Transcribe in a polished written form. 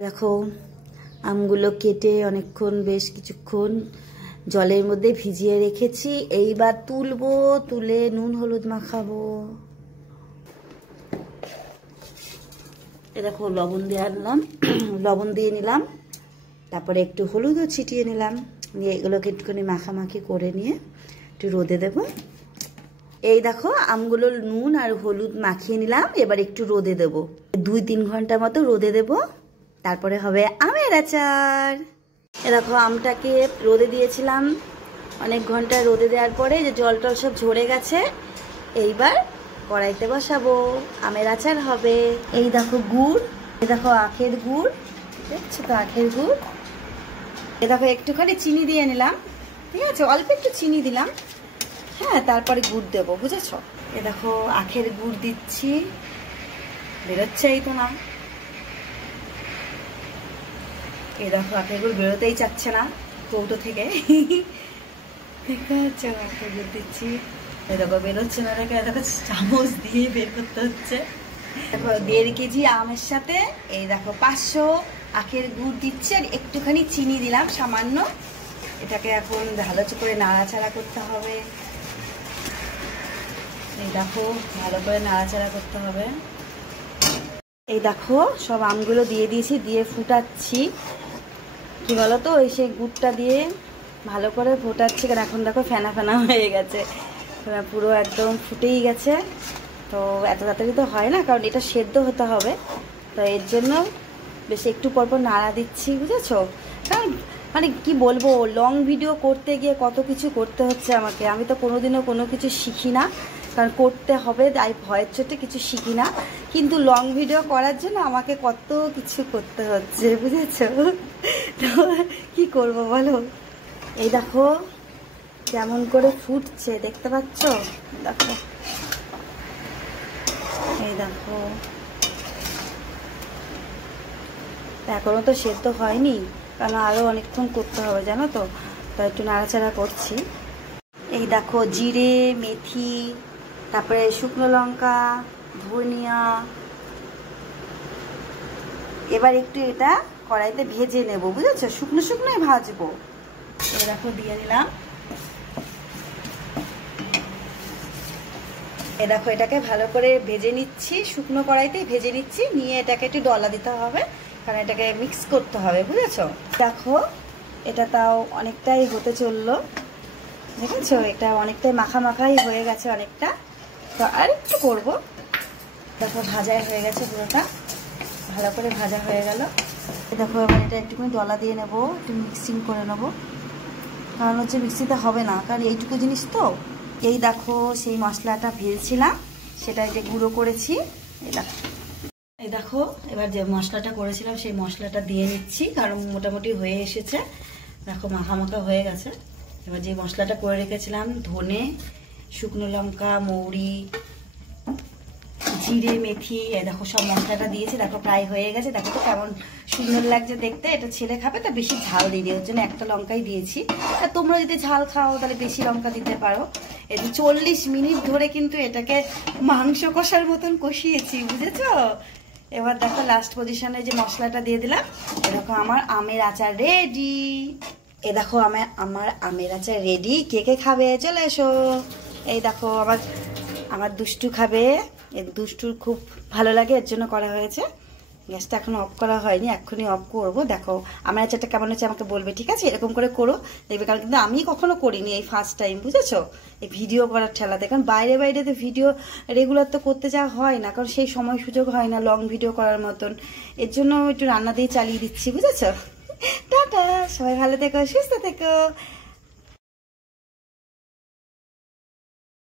দেখো আমগুলো কেটে অনেকক্ষণ বেশ কিছুক্ষণ জলের মধ্যে ভিজিয়ে রেখেছি। এইবার তুলবো, তুলে নুন হলুদ মাখাবো। দেখো লবণ দিয়ে আনলাম, লবণ দিয়ে নিলাম, তারপরে একটু হলুদও ছিটিয়ে নিলাম, নিয়ে এগুলোকে একটুখানি মাখামাখি করে নিয়ে একটু রোদে দেবো। এই দেখো আমগুলো নুন আর হলুদ মাখিয়ে নিলাম, এবার একটু রোদে দেবো, 2-3 ঘন্টা মতো রোদে দেবো, তারপরে হবে আমের আচার। এ দেখো আমটাকে রোদে দিয়েছিলাম অনেক ঘন্টা, রোদে দেওয়ার পরে যে জল টল সব ঝরে গেছে, এইবার কড়াইতে বসাবো, আমের আচার হবে। এই দেখো গুড়, এই দেখো আখের গুড়, দেখছো তো আখের গুড়। এ দেখো একটুখানি চিনি দিয়ে নিলাম, ঠিক আছে, অল্প একটু চিনি দিলাম, হ্যাঁ, তারপরে গুড় দেবো, বুঝেছো। এ দেখো আখের গুড় দিচ্ছি, বেরোচ্ছেই তো না। এই দেখো আখের গুড় বেরোতেই চাচ্ছে না কৌটো থেকে, আখের গুড় দিচ্ছি, এই দেখো বেরোচ্ছে না, দেখে দেখো চামচ দিয়ে বের করতে হচ্ছে। দেখো 1.5 কেজি আমের সাথে এই দেখো 500 আখের গুড় দিচ্ছি, আর একটুখানি চিনি দিলাম সামান্য। এটাকে এখন ভালো করে নাড়াচাড়া করতে হবে। এই দেখো ভালো করে নাড়াচাড়া করতে হবে। এই দেখো সব আমগুলো দিয়ে দিয়েছি, দিয়ে ফুটাচ্ছি, কি বলতো ওই সেই গুড়টা দিয়ে ভালো করে ফোটাচ্ছি, কারণ এখন দেখো ফেনা ফেনা হয়ে গেছে, পুরো একদম ফুটেই গেছে। তো এত তাড়াতাড়ি তো হয় না, কারণ এটা সেদ্ধ হতে হবে, তো এর জন্য বেশ একটু পরপর নাড়া দিচ্ছি, বুঝেছো। কারণ মানে কি বলবো, লং ভিডিও করতে গিয়ে কত কিছু করতে হচ্ছে আমাকে। আমি তো কোনোদিনও কোনো কিছু শিখি না, কারণ করতে হবে, তাই ভয়ের চোটে কিছু শিখি না, কিন্তু লং ভিডিও করার জন্য আমাকে কত কিছু করতে হচ্ছে, বুঝেছো। তো কি করব বলো। এই দেখো কেমন করে ফুটছে, দেখতে পাচ্ছ, দেখো, এই দেখো এখনো তো সেদ্ধ হয়নি, কারণ আরো অনেকক্ষণ করতে হবে, জানো তো, তাই একটু নাড়াচাড়া করছি। এই দেখো জিরে, মেথি, তারপরে শুকনো লঙ্কা, ধনিয়া, এবার একটু এটা কড়াইতে ভেজে নেব, বুঝেছো, শুকনো শুকনোই ভাজবো। এই দেখো দিয়ে দিলাম। এ দেখো এটাকে ভালো করে ভেজে নিচ্ছি, শুকনো কড়াইতেই ভেজে নিচ্ছি, নিয়ে এটাকে একটু ডলা দিতে হবে, কারণ এটাকে মিক্স করতে হবে, বুঝেছো। দেখো এটা তাও অনেকটাই হতে চললো, দেখেছো, এটা অনেকটাই মাখা মাখাই হয়ে গেছে অনেকটা, তো আর একটু করবো। দেখো ভাজাই হয়ে গেছে পুরোটা, ভালো করে ভাজা হয়ে গেল। দেখো এবার এটা একটুখানি ডলা দিয়ে নেবো, একটু মিক্সিং করে নেবো, কারণ হচ্ছে মিক্সিতে হবে না, কারণ এইটুকু জিনিস তো। এই দেখো সেই মশলাটা ভেজেছিলাম, সেটা এটা গুঁড়ো করেছি। এই দেখো এবার যে মশলাটা করেছিলাম সেই মশলাটা দিয়ে নিচ্ছি, কারণ মোটামুটি হয়ে এসেছে, দেখো মাখা মাখা হয়ে গেছে। এবার যে মশলাটা করে রেখেছিলাম, ধনে, শুকনো লঙ্কা, মৌরি, জিরে, মেথি, এই দেখো সব মশলাটা দিয়েছি, দেখো প্রায় হয়ে গেছে। দেখো তো কেমন সুন্দর লাগছে দেখতে। এটা ছেলে খাবে তো বেশি ঝাল দিয়ে ওর জন্য একটা লঙ্কাই দিয়েছি, আর তোমরা যদি ঝাল খাও তাহলে বেশি লঙ্কা দিতে পারো। এই 40 মিনিট ধরে কিন্তু এটাকে মাংস কষার মতন কষিয়েছি, বুঝেছো। এবার দেখো লাস্ট পজিশনে যে মশলাটা দিয়ে দিলাম। দেখো আমার আমের আচার রেডি। এ দেখো আমার আমের আচার রেডি। কে কে খাবে চলে এসো। এই দেখো আমার দুষ্টু খাবে, দুষ্টুর খুব ভালো লাগে, এর জন্য করা হয়েছে। গ্যাসটা এখন অফ করা হয়নি, এক্ষুনি অফ করবো। দেখো আমার আচারটা কেমন হচ্ছে আমাকে বলবে, ঠিক আছে, এরকম করে করো দেখবে, কারণ কিন্তু আমি কখনো করিনি, এই ফার্স্ট টাইম, বুঝেছো, এই ভিডিও করার ঠেলাতে। কারণ বাইরে বাইরে তো ভিডিও রেগুলার তো করতে যাওয়া হয় না, কারণ সেই সময় সুযোগ হয় না লং ভিডিও করার মতন, এর জন্য একটু রান্না দিয়ে চালিয়ে দিচ্ছি, বুঝেছো। টাটা, সবাই ভালো থেকো, সুস্থ থেকো।